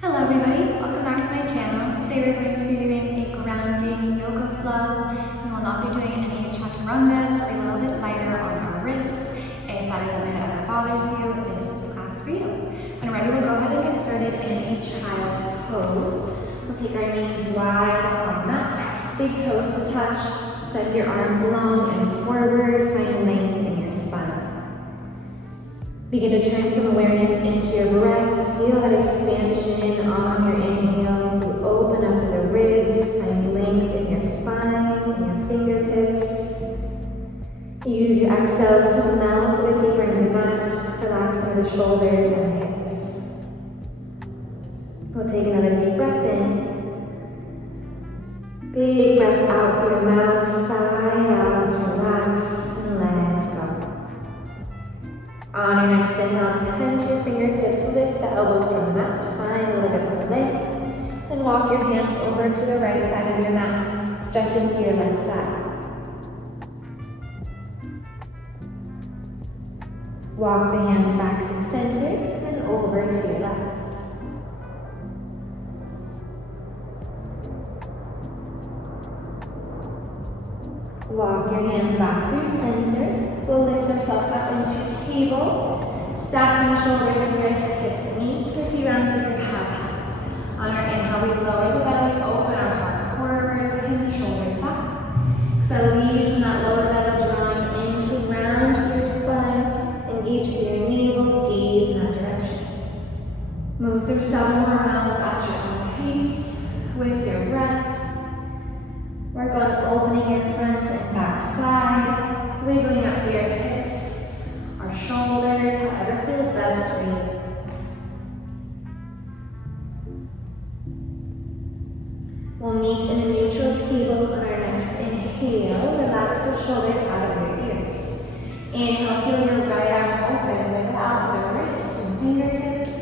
Hello everybody, welcome back to my channel. Today we're going to be doing a grounding yoga flow, and we'll not be doing any chaturangas. We'll be a little bit lighter on our wrists. If that is something that ever bothers you, this is the class for you. When ready, we'll go ahead and get started in a child's pose. We'll take our knees wide on the mat, big toes to touch, send your arms long and forward, find length in your spine. Begin to turn some awareness into your breath. Feel that expansion on your inhale as you open up the ribs, find length in your spine, in your fingertips. Use your exhales to melt a bit deeper into the mat, relaxing the shoulders and hips. We'll take another deep breath in. Big breath out through your mouth, sigh out, relax, and let go. On your next inhale, tense your fingertips, lift the elbows from the mat, find a little bit more length. Then walk your hands over to the right side of your mat, stretch into your left side. Walk the hands back through center and over to your left. Walk your hands back through center. We'll lift ourselves up into table. Stack the shoulders and wrists, hips and knees for a few rounds of your half hands. On our inhale, we lower the belly, open our heart forward, pin the shoulders up. So leave from that lower belly, drawing in to round through your spine, engage through your navel, gaze in that direction. Move through some more rounds at your own pace with your breath. Work on opening your front and back side, wiggling up your hips, our shoulders, however feels best for you. We'll meet in a neutral table on our next inhale. Relax the shoulders out of your ears. Inhale, feel your right arm open, wiggle out the wrist and fingertips.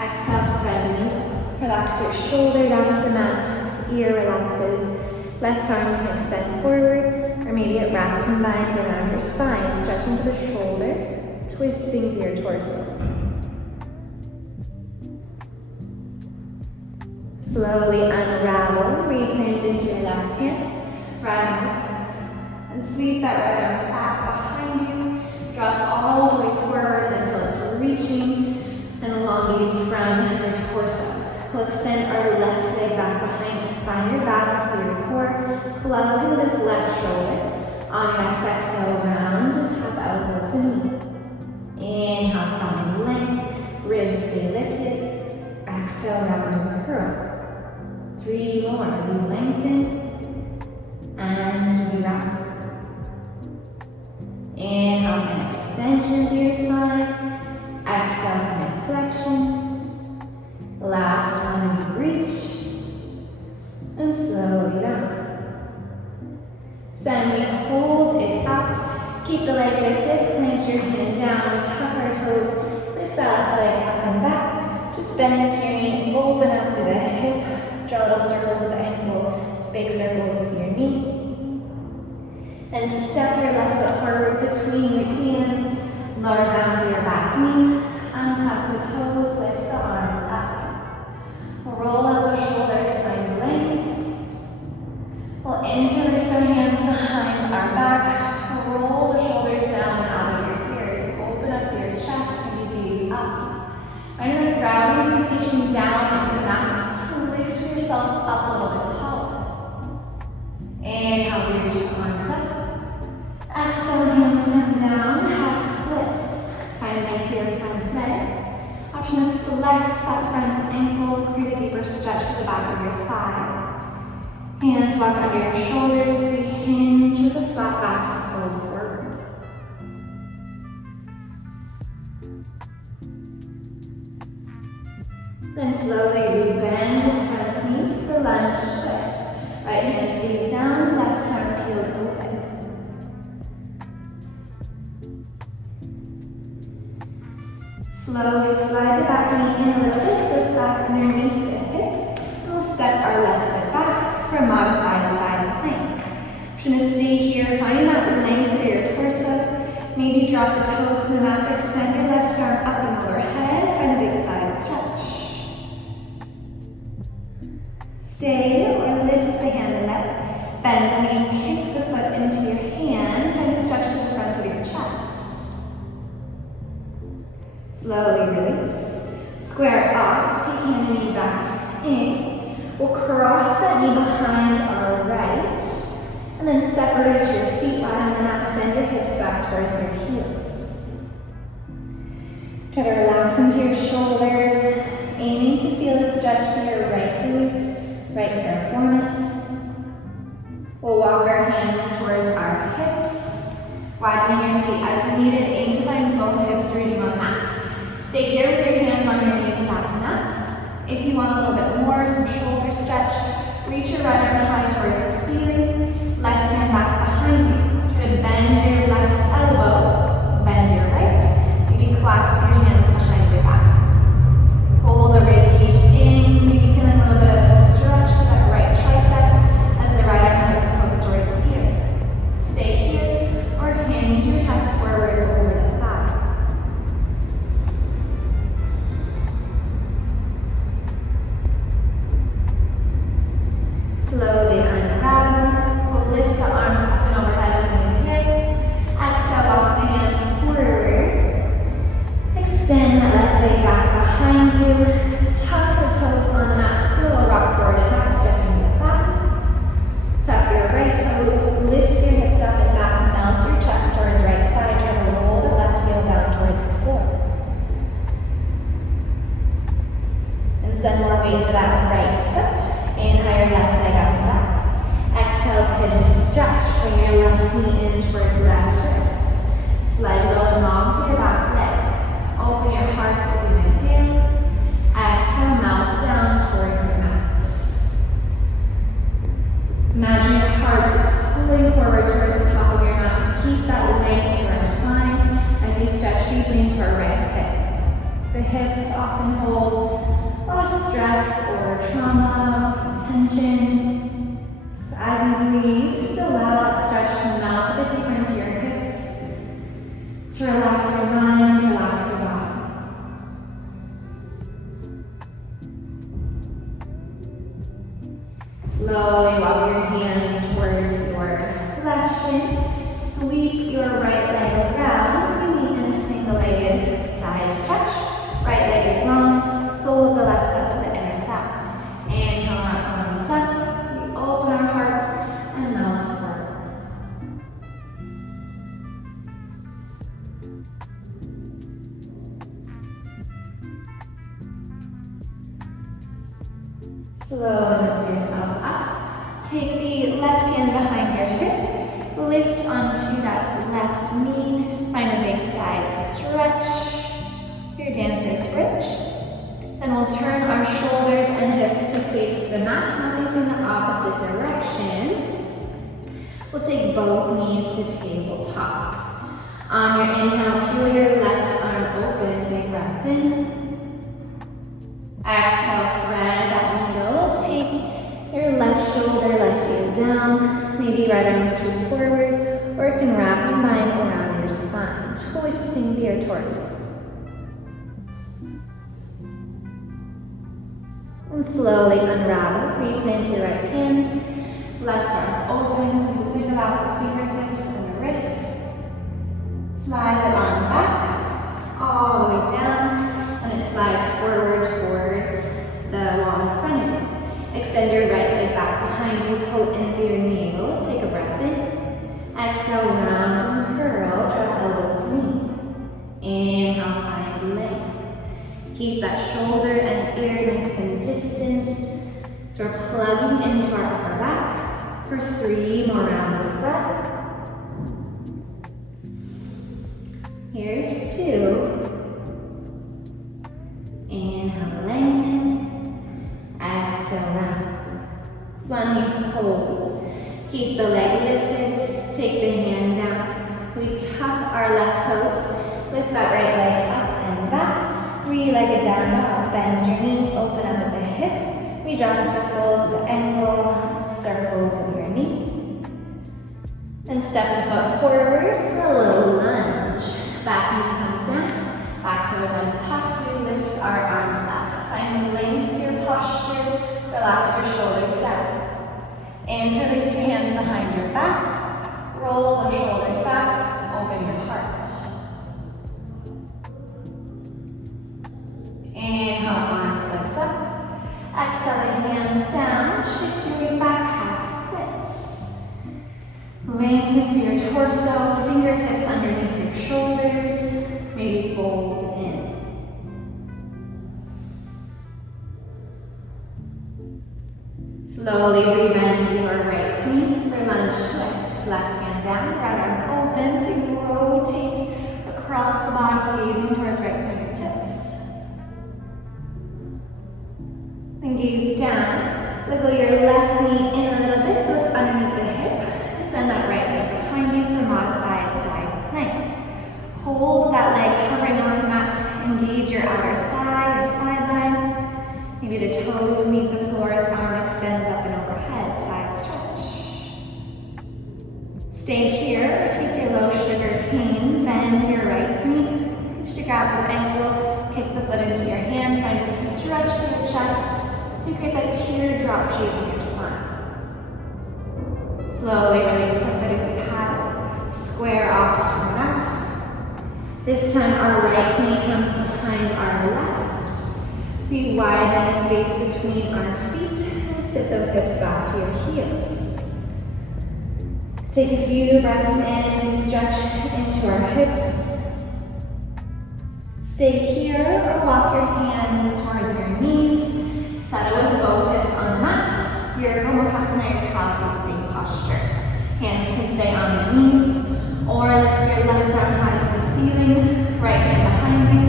Exhale, thread the needle. Relax your shoulder down to the mat, ear relaxes. Left arm can extend forward, or maybe it wraps and binds around your spine, stretching to the shoulder, twisting through your torso. Slowly unravel, replant into your left hand, right arm opens, and sweep that right arm back behind you. Drop all the way forward until it's reaching and elongating from your torso. We'll extend our left leg back behind the spine, your balance through your core. Plug into this left shoulder. On your next exhale, round and tap elbow to knee. Inhale, find length. Ribs stay lifted. Exhale, round and curl. 3 more. We lengthen and we round. Inhale, an extension to your spine. Exhale, an flexion. Last one, reach, and slowly down. Send me, hold it out. Keep the leg lifted, plant your hand down, tuck our toes, lift that leg up and back. Just bend into your knee, open up to the hip, draw little circles with the ankle, big circles with your knee. And step your left foot forward between your hands, lower down to your back knee, untuck the toes, lift the arms up. Roll out the shoulders, find length. We'll interlace our hands behind our back. Roll the shoulders down out of your ears. Open up your chest and you gaze up. Find a grounding sensation down into that to lift yourself up a little bit taller. Inhale, reach the arms up. Exhale, hands snap down, half splits. Find length here, front leg. Option to flex that front ankle, create a deeper stretch to the back of your thigh. Hands walk under your shoulders, we hinge with a flat back to fold forward. Then slowly we bend this front knee for lunge twist. Right hand stays down, left arm peels open. Slowly slide the back knee in a little bit so it's back underneath the hip. And we'll step our left foot back for a modified side plank. We're going to stay here, finding that length through your torso. Maybe drop the toes to the mat, extend your left arm up and overhead, find a big side stretch. Stay or lift the hand up. Bend the knee, kick the foot into your hand, and stretch to the front of your chest. Slowly release. Square off, taking the knee back in. We'll cross that knee behind our right, and then separate your feet behind the mat. Send your hips back towards your heels. Try to relax into your shoulders, aiming to feel a stretch through your right glute, right piriformis. We'll walk our hands towards our hips, widening your feet as needed. Aim to find both hips reading on the mat. Stay here with your hands on your knees if that's enough. If you want a little bit more, some shoulder stretch, reach your right arm high towards the ceiling, left hand back behind you. Try to bend your left elbow, bend your right. Maybe clasp your hands behind your back. Pull the rib cage in, maybe feeling a little bit of a stretch to that right tricep as the right arm hugs close towards the ear. Stay here or hinge your chest forward over the thigh. Slowly unravel. We'll lift the arms up and overhead as we begin. Exhale, walk the hands forward. Extend that left leg back behind you. Tuck the toes on the mat. Just a little rock forward and back, stretching the back. Tuck your right toes. Lift your hips up and back. Melt your chest towards right thigh. Try to roll the left heel down towards the floor. And send more weight to that right foot. Inhale your left leg up and back. Exhale, pigeon stretch. Bring your left knee in towards left wrist. Slide low and long for your back leg. Open your heart as you inhale. Exhale, melt down towards your mat. Imagine your heart is pulling forward towards the top of your mat. Keep that length in your spine as you stretch deeply into our right hip. The hips often hold a lot of stress or trauma, tension. So as you breathe, just allow that stretch to melt a bit deeper into your hips, to relax your mind, relax your body. Slowly walk your hands towards your left shin. Sweep your right leg around so you meet in a single-legged side stretch. Right leg is long, sole of the left foot to the inner thigh. Inhale, rock arms up. We open our hearts and melt forward. Slowly lift yourself up. Take the left hand behind your hip. Lift onto that left knee. Find a big side stretch. Your dancer's bridge. Then we'll turn our shoulders and hips to face the mat, now facing the opposite direction. We'll take both knees to tabletop. On your inhale, peel your left arm open, big breath in. Exhale, thread that needle. Take your left shoulder, left heel down. Maybe right arm reaches forward, or you can wrap your mind around your spine, twisting the ear torso. And slowly unravel. Replant your right hand. Left arm opens. You wiggle out the fingertips and the wrist. Slide the arm back, all the way down, and it slides forward towards the wall in front of you. Extend your right leg back behind you. Pull in through your navel. Take a breath in. Exhale, round and curl. Drop elbow to knee. Inhale, find length. Keep that shoulder and ear nice and distanced. So we're plugging into our upper back for 3 more rounds of breath. Here's 2. Inhale, lengthen. Exhale, round. One, you hold. Keep the leg lifted. Take the hand down. We tuck our left toes. Lift that right leg up and back. 3-legged down dog. Bend your knee, open up at the hip. We draw circles with the ankle, circles with your knee. And step the foot forward for a little lunge. Back knee comes down, back toes untucked. We lift our arms up. Find length in your posture. Relax your shoulders Interlace your hands behind your back. Roll the shoulders back. Open your heart. Inhale, arms lift up. Exhale, hands down. Shift your weight back, half splits. Lengthen through your torso, fingertips underneath your shoulders. Maybe fold in. Slowly rebend your right knee for lunge twists. Left hand down, right arm open to rotate across the body, gazing towards right fingertips. Then gaze down. Wiggle your left knee in a little bit so it's underneath the hip. Send that right leg behind you for modified side plank. Hold that leg hovering on the mat. Engage your outer thigh or sideline. Maybe the toes meet the floor as arm extends up and overhead, side stretch. Stay here or take your low sugar cane, bend your right knee, reach to grab your ankle, kick the foot into your hand, find a stretch to your chest to create that teardrop shape in your spine. Slowly release the foot if you have it. Square off to the mat. This time our right knee comes behind our left. We widen the space between our feet and sit those hips back to your heels. Take a few breaths in as we stretch into our hips. Stay here or walk your hands towards your knees. Settle with both hips on the mat. Your Gomukhasana, your cow facing posture. Hands can stay on your knees or lift your left arm high to the ceiling. Right hand behind you.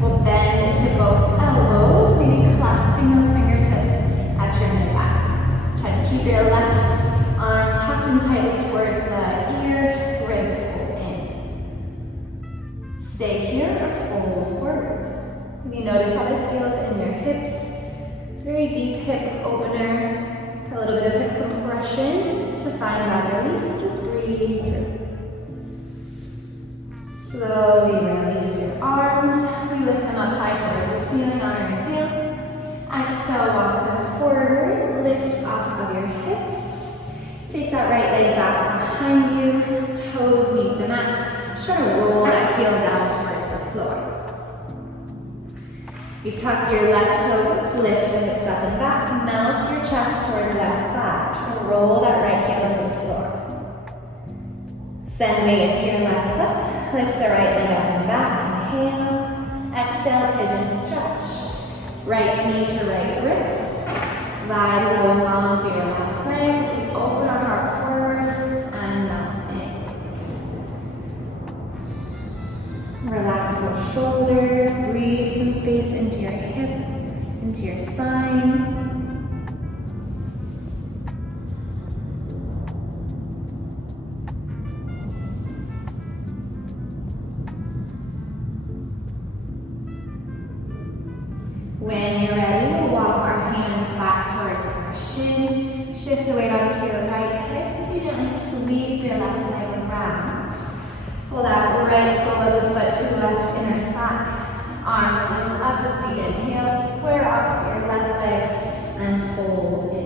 We'll bend to both elbows, maybe clasping those fingertips at your mid-back. Try to keep your left arm tucked in tightly towards the ear, ribs pull in. Stay here or fold forward. Maybe notice how this feels in your hips. It's a very deep hip opener, a little bit of hip compression to find that release. Just breathe through. Slowly release your arms. We lift them up high towards the ceiling on our inhale. Exhale, walk them forward. Lift off of your hips. Take that right leg back behind you. Toes meet the mat. Try to roll that heel down towards the floor. You tuck your left toes, lift the hips up and back. Melt your chest towards that thigh. Try to roll that right heel to the floor. Send weight into your left foot. Lift the right leg up and back. Inhale. Exhale, pigeon stretch. Right knee to right wrist. Slide low and long through your left leg as we open our heart forward and melt in. Relax those shoulders. Breathe some space into your hip, into your spine. When you're ready, we'll walk our hands back towards our shin. Shift the weight onto your right hip. You gently sweep your left leg around. Pull that right sole of the foot to left inner thigh. Arms lift up as we inhale. Square off to your left leg and fold in.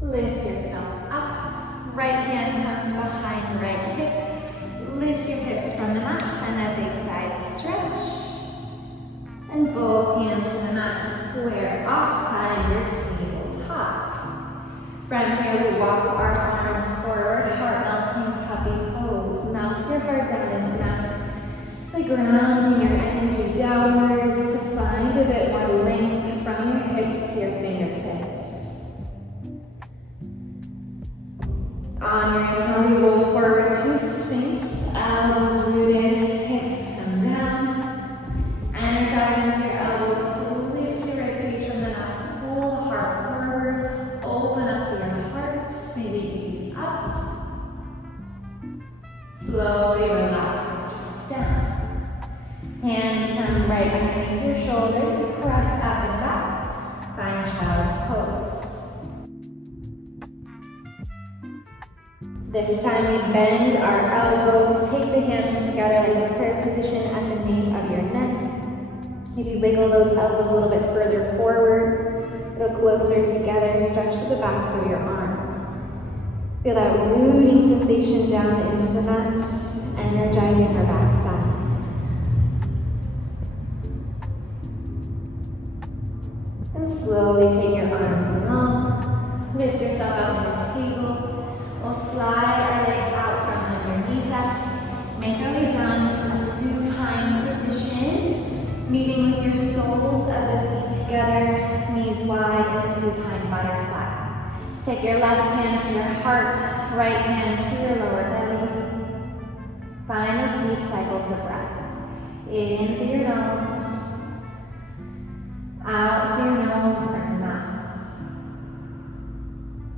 Lift yourself up. Right hand comes behind right hip. Lift your hips from the mat and that big side stretch. And both hands to the mat, square off, find your tabletop. From here we walk our arms forward, heart melting puppy pose. Melt your heart down into mat. By grounding your energy downwards to find a bit more length from your hips to your fingertips. On your inhale, we roll forward to Sphinx, elbows rooted, hips come down. Energize into your elbows to lift your right page from the mat. Pull the heart forward, open up your heart, maybe gaze up. Slowly relax your chest down. Hands come right underneath your shoulders, press up and back. Find child's pose. This time we bend our elbows, take the hands together in the prayer position at the nape of your neck. Maybe wiggle those elbows a little bit further forward, a little closer together, stretch to the backs of your arms. Feel that rooting sensation down into the mat, energizing our backside. And slowly take your arms along, lift yourself up on the table. We'll slide our legs out from underneath us, make our way down to a supine position, meeting with your soles of the feet together, knees wide in a supine butterfly. Take your left hand to your heart, right hand to your lower belly. Find those deep cycles of breath. In through your nose, out through your nose or mouth.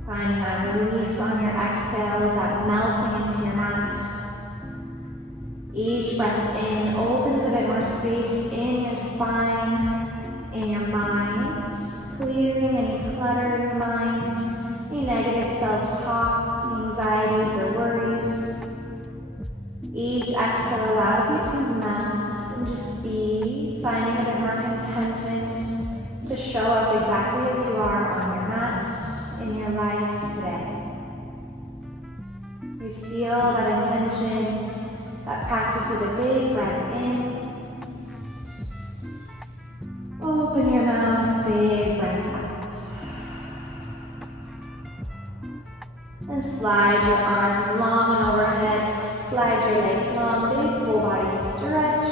Find that release on your exhales, that melting into your mat. Each breath in opens a bit more space in your spine, in your mind, clearing any clutter in your mind, any negative self-talk, anxieties or worries. Each exhale allows you to melt and just be, finding a bit more contentment to show up exactly as you are on your mat in your life today. You seal that intention, that practice with a big breath in. Open your mouth, big breath out. And slide your arms long and overhead. Slide your legs long, big full body stretch.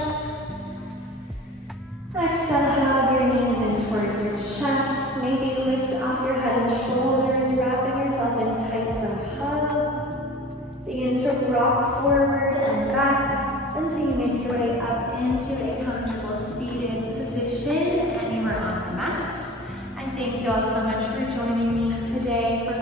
Exhale, hug your knees in towards your chest. Maybe lift up your head and shoulders, wrapping yourself in tight for a hug. Begin to rock forward and back until you make your way up into a comfortable seated position anywhere on the mat. I thank you all so much for joining me today for